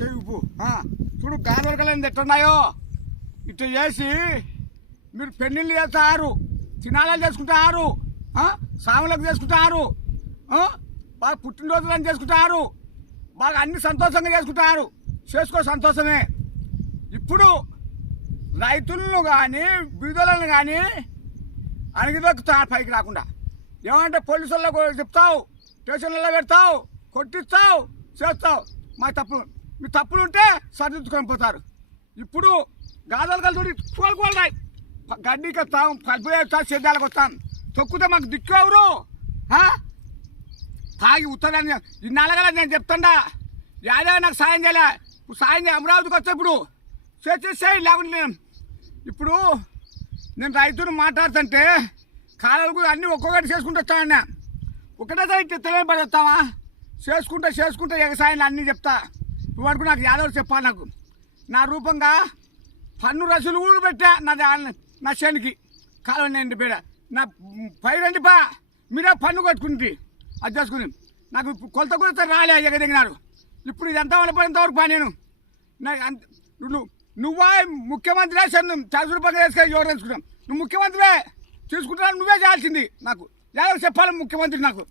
ఉప్పు చూడు గాదొరకలేని ఎట్టున్నాయో ఇట్లా చేసి మీరు పెళ్ళిళ్ళు చేస్తారు, తినాలని చేసుకుంటారు, సాములకు చేసుకుంటారు, బాగా పుట్టినరోజులను చేసుకుంటారు, బాగా అన్ని సంతోషంగా చేసుకుంటారు. చేసుకో సంతోషమే. ఇప్పుడు రైతులను కానీ బీదలను కానీ అణిగిదొక్కుతారు పైకి రాకుండా. ఏమంటే పోలీసుల్లో చెప్తావు, స్టేషన్లలో పెడతావు, కొట్టిస్తావు, చేస్తావు. మీ తప్పులు ఉంటే సరిదిద్దుకొని పోతారు. ఇప్పుడు గాజాలు కలిసి కోలుకోవాలి, గడ్డికి వస్తాం, కలుపు వేస్తాం, సేద్యాలకు వస్తాం. తొక్కితే మాకు దిక్కు ఎవరు? తాగి ఉత్తరాన్ని ఇన్నాళ్ళగా నేను చెప్తాడా, యాదవ నాకు సాయం చేయలే. ఇప్పుడు సాయం చేయ అమరావతికి వస్తే ఇప్పుడు చేసేసేయి. లేకుంటే ఇప్పుడు నేను రైతును మాట్లాడుతుంటే కాలాలకు అన్నీ ఒక్కొక్కటి చేసుకుంటూ వస్తానన్నా. ఒకటేసారి తెలియబడేస్తావా? చేసుకుంటే వ్యవసాయాన్ని అన్నీ చెప్తా. ఇప్పుడు వరకు నాకు యాదవ్ చెప్పాలి. నాకు నా రూపంగా పన్ను రసీలు కూడా పెట్టా నా చేనికి. కాలువ ఎండి పేడ నా పైరండి పా మీరే పన్ను కట్టుకుంటే అది చేసుకుని నాకు కొలత కూడా రాలే ఎగదిగినారు. ఇప్పుడు ఇదంతా వాళ్ళపడినంత వరకు పా నేను నువ్వా ముఖ్యమంత్రి ట్యాక్స్ రూపాయలు వేసుకొని ఎవరు తెలుసుకున్నాం. నువ్వు ముఖ్యమంత్రివే తీసుకుంటున్నా, నువ్వే చేయాల్సింది. నాకు యాదవ్ చెప్పాలి ముఖ్యమంత్రి. నాకు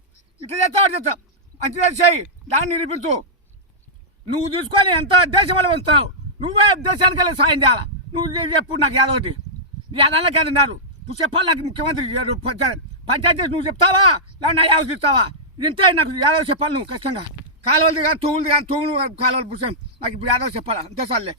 ఇట్లా చేస్తావు చెప్తా, మంచిగా చేయి, దాన్ని నిరూపించు. నువ్వు తీసుకొని ఎంత దేశం వల్ల వస్తున్నావు, నువ్వే దేశానికి వెళ్ళి సాయం చేయాలి. నువ్వు చెప్పు నాకు యాదవటి యాదవ్లో కాదన్నారు. నువ్వు చెప్పాలి నాకు ముఖ్యమంత్రి. పంచాయతీ నువ్వు చెప్తావా లేదా నా యాదవ్ ఇస్తావా? ఇంతే నాకు యాదవ్ చెప్పాలి. నువ్వు ఖచ్చితంగా కాలువలది కానీ తూములు కాలువలు పుట్టాం. నాకు ఇప్పుడు యాదవ్ చెప్పాలా? అంతే సార్లే.